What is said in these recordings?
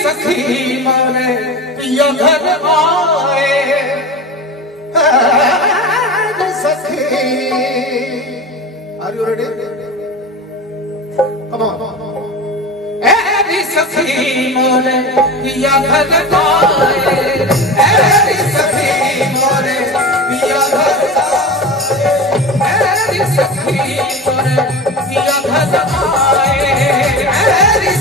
सखी मोरे पिया घर आए सखी। Are you ready? Come on. सखी मोरे पिया घर आए, सखी मोरे पिया घर आए, सखी मोरे पिया घर आए,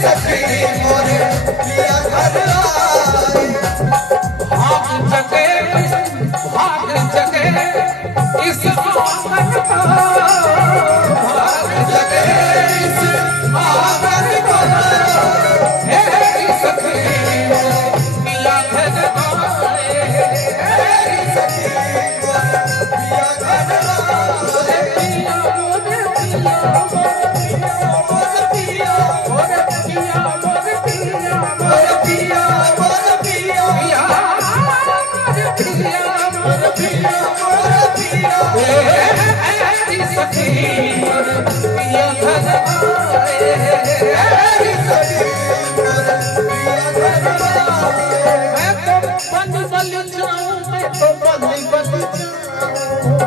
सखी मोरे पिया घर आए। भाग जगे इस आंगन का, भाग जगे इस आंगन का, सखी पिया घर आए, सखी पिया घर आए। पिया मोरे पिया मोरे पिया मोरे पिया मोरे पिया मोरे पिया मोरे पिया मोरे पिया मोरे पिया मोरे पिया मोरे पिया, सखी पिया घर आए, सखी मैं तो बन बल जाऊं, मैं तो बन बल जाऊं,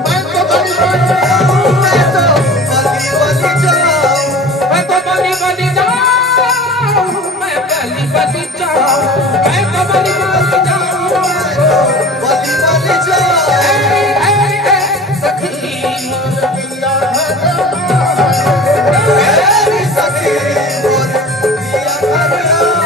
मैं तो बन बल जाऊं, मैं तो बली बली जाऊं, मैं तो बली बली जाऊं, मैं बली बली जाऊं, मैं तो बली बली जाऊं, बली बली जाऊं। सखी मोरे पिया घर आए, सखी मोरे पिया घर आए।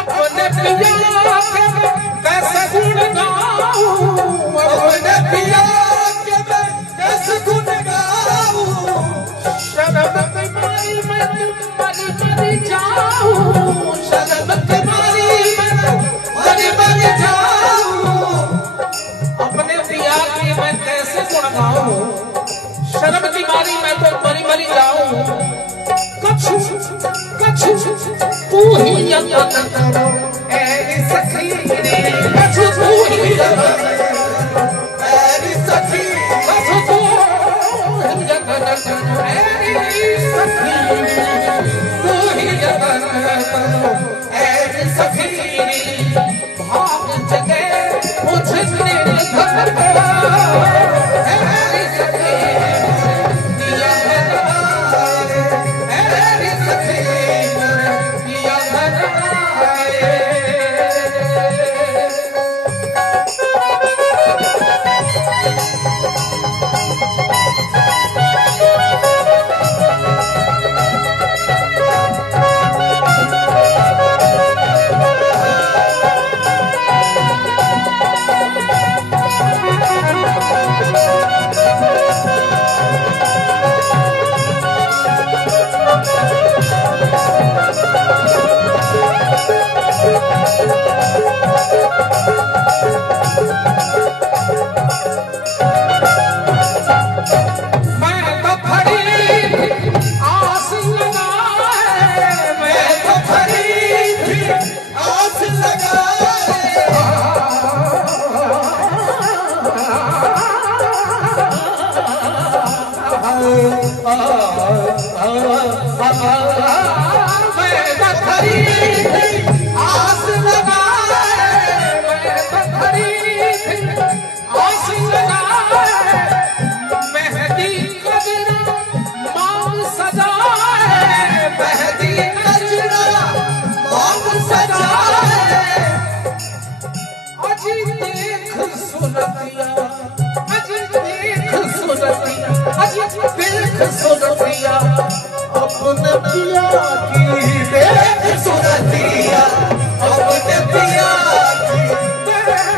अपने पिया के कैसे गुण गाऊं, अपने पिया के मैं कैसे गुण गाऊं। शर्म के मारी मैं मरी मरी जाऊं, शर्म के मारी मैं मरी मरी जाऊं। अपने पिया की मैं कैसे गुण गाऊं, शर्म की मारी मैं तो मरी मरी जाऊं। कछु कछु तू ही यतन करो ऐरी सखी रे, कछु तू ही यतन करो ऐरी सखी, कछु तू ही यतन करो ऐरी सखी, तू ही यतन करो ऐरी सखी। भाग जगे मुझे तेरे घर का, ऐरी सखी पिया घर आए, ऐरी सखी पिया घर आए। सुरतिया अपने पिया की देख सुरतिया अपने पिया की देख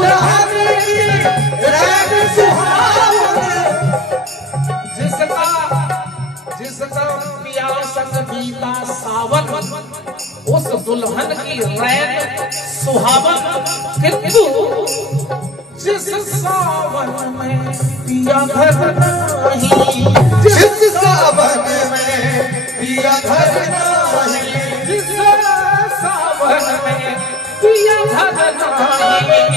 दुल्हन की रैन सुहावन, जिसका पिया संग बीता सावन, उस दुल्हन की रैन सुहावन। किंतु जिस सावन में पिया घर नहीं, जिस सावन में पिया घर नहीं, जिस सावन में पिया घर नहीं,